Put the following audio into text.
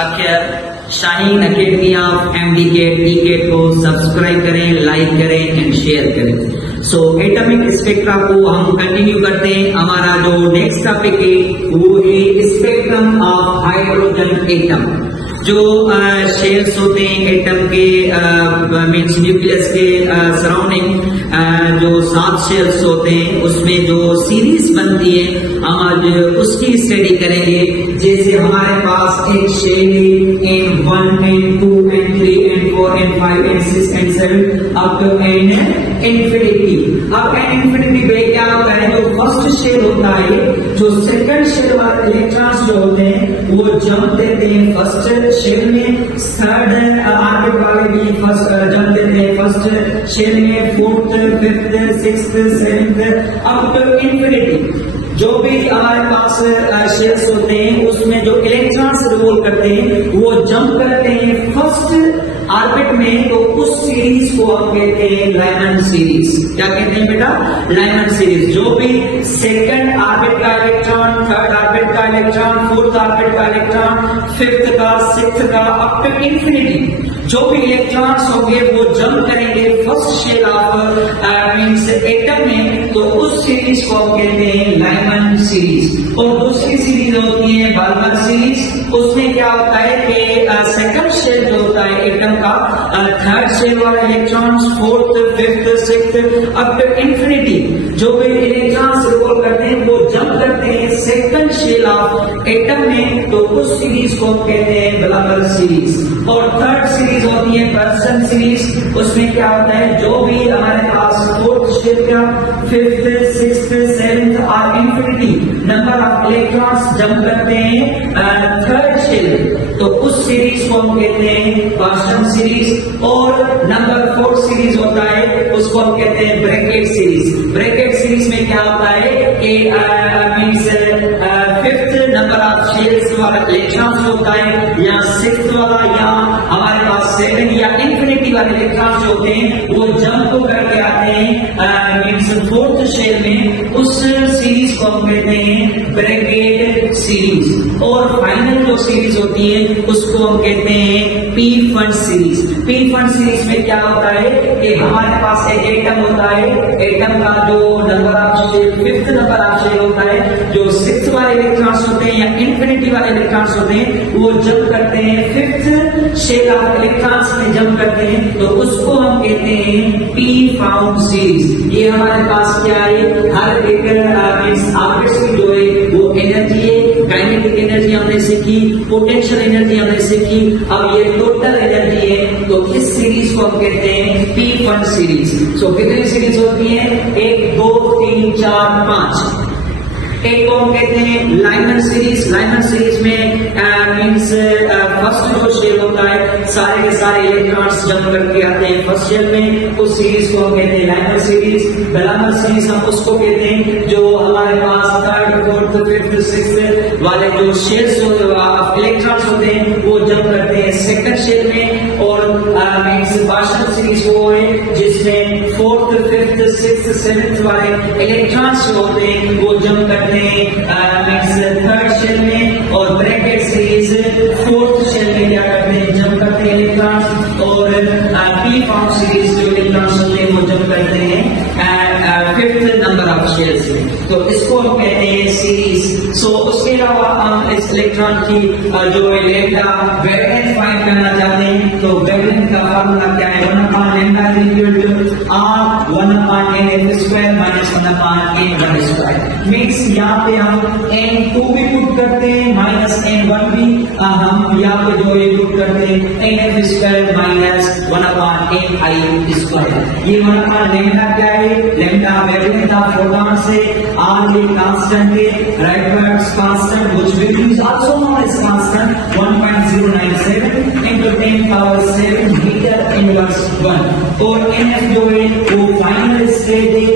Shakir Shaheen academy of एमडीके ticket को subscribe करें, like करें एंड शेयर करें। सो एटॉमिक स्पेक्ट्रा को हम कंटिन्यू करते हैं। हमारा जो नेक्स्ट टॉपिक है वो है स्पेक्ट्रम ऑफ हाइड्रोजन एटम। जो शेल्स होते हैं एटम के मीन्स न्यूक्लियस के सराउंडिंग जो 7 शेल्स होते हैं उसमें जो सीरीज बनती है हम आज उसकी स्टडी करेंगे। जैसे हमारे पास एक शेल है N1 N2 N3 N4 N5 N6 N7 up to N infinity. अब N इंफिनिटी पे क्या होता है, जो फर्स्ट शेल होता है, जो सेकंड शेल वाले इलेक्ट्रॉन्स जो होते हैं वो जंप देते हैं फर्स्ट शेल में, थर्ड ऑर्बिट वाले भी फर्स्ट जंप देते हैं फर्स्ट शेल में, fourth fifth sixth seventh up to infinity. जो भी हमारे पास शेल्स होते हैं उसमें जो इलेक्ट्रॉन्स रिवॉल्व करते हैं वो जंप करते हैं फर्स्ट ऑर्बिट में, तो उस सीरीज को हम कहते हैं लाइमन सीरीज। क्या कहते हैं बेटा? Lyman series. जो भी सेकंड ऑर्बिट का इलेक्ट्रॉन, थर्ड ऑर्बिट का इलेक्ट्रॉन, फोर्थ ऑर्बिट का इलेक्ट्रॉन, फिफ्थ का, सिक्स्थ का अप टू इंफिनिटी जो भी इलेक्ट्रॉन्स होंगे वो जंप करेंगे first shell of means atom में, तो उस सीरीज को हम कहते हैं लाइमन सीरीज। और दूसरी सीरीज होती है बाल्मर सीरीज। उसमें क्या होता है कि सेकंड शेल जो होता है एटम का, थर्ड शेल वाला electrons, fourth fifth sixth up to infinity जो भी इलेक्ट्रॉन्स रिवॉल्व करते हैं वो जंप करते हैं सेकंड शेल ऑफ एटम में, तो उस सीरीज को हम कहते हैं बाल्मर सीरीज। और थर्ड सीरीज होती है पर्सन सीरीज। उसमें क्या होता है, जो भी हमारे पास फोर्थ शेल का, फिफ्थ सिक्स्थ सेवेंथ और infinity number of electrons jump करते हैं थर्ड शेल, तो उस सीरीज को हम कहते हैं पर्सन सीरीज। और नंबर 4 सीरीज होता है उसको हम कहते हैं ब्रैकेट सीरीज। ब्रैकेट सीरीज में क्या होता है कि means fifth number of shells वाला इलेक्ट्रॉन्स होता है, या सिक्स्थ वाला, या हमारे पास 7 या इंफिनिटी वाले इलेक्ट्रॉन्स जो होते हैं वो जंप करके आते हैं मींस फोर्थ शेल में, उस सीरीज को हम कहते हैं ब्रैकेट सीरीज। और फाइनल जो सीरीज होती है उसको हम कहते हैं P fund series. P fund series में क्या होता है कि हमारे पास एक एटम होता है, एटम का जो number of shell fifth number of shell होता है, जो सिक्स्थ वाले इलेक्ट्रॉन्स होते हैं या इंफिनिटी वाले इलेक्ट्रॉन्स होते हैं वो जंप करते हैं फिफ्थ शेल ऑफ इलेक्ट्रॉन्स में जंप करते हैं, तो उसको हम कहते हैं पी फाउंड सीरीज। ये हमारे पास क्या है, हर एक ऑर्बिट्स की जो है वो एनर्जी है, काइनेटिक एनर्जी हमने सीखी, पोटेंशियल एनर्जी हमने सीखी, अब ये टोटल एनर्जी है, तो इस सीरीज को हम कहते हैं पी फंड सीरीज। सो कितनी सीरीज होती है? 1 2 3 4 5। एक को हम कहते हैं लाइमन सीरीज। लाइमन सीरीज में मींस फर्स्ट जो शेल होता है सारे के सारे इलेक्ट्रॉन्स जंप करके आते हैं फर्स्ट शेल में, उस सीरीज को हम कहते हैं लाइमन सीरीज। बाल्मर सीरीज हम उसको कहते हैं जो हमारे पास थर्ड फोर्थ फिफ्थ सिक्स्थ वाले जो शेल्स इलेक्ट्रॉन्स होते हैं वो जंप करते हैं सेकंड शेल में। और मींस पार्शियल सीरीज वो है जिसमें फोर्थ फिफ्थ सिक्स्थ सेवेंथ वाले इलेक्ट्रॉन्स जो होते हैं वो जंप करते हैं थर्ड शेल में। और ब्रैकेट सीरीज फोर्थ शेल में क्या करते हैं, जंप करते हैं इलेक्ट्रॉन्स। और पी फाउंड सीरीज जो इलेक्ट्रॉन्स होते हैं वो जंप करते हैं फिफ्थ नंबर ऑफ शेल्स में, तो इसको हम कहते हैं सीरीज। सो उसके अलावा हम इस इलेक्ट्रॉन की जो लैम्डा वेवलेंथ फाइंड करना चाहते हैं, तो वेवलेंथ का फार्मूला क्या है, 1/λ R 1/n² minus 1/n² means यहाँ पे हम n2 भी पुट करते हैं माइनस n1 भी, हम यहाँ पे जो ये पुट करते हैं nf² माइनस 1/ni²। ये 1/λ क्या है, लैम्डा वेवलेंथ ऑफ फोटॉन से, R ये कांस्टेंट है, Rydberg's constant which is also known as constant 1.097 into 10⁻⁷ metre inverse 1। और nf जो है वो फाइनल स्टेट है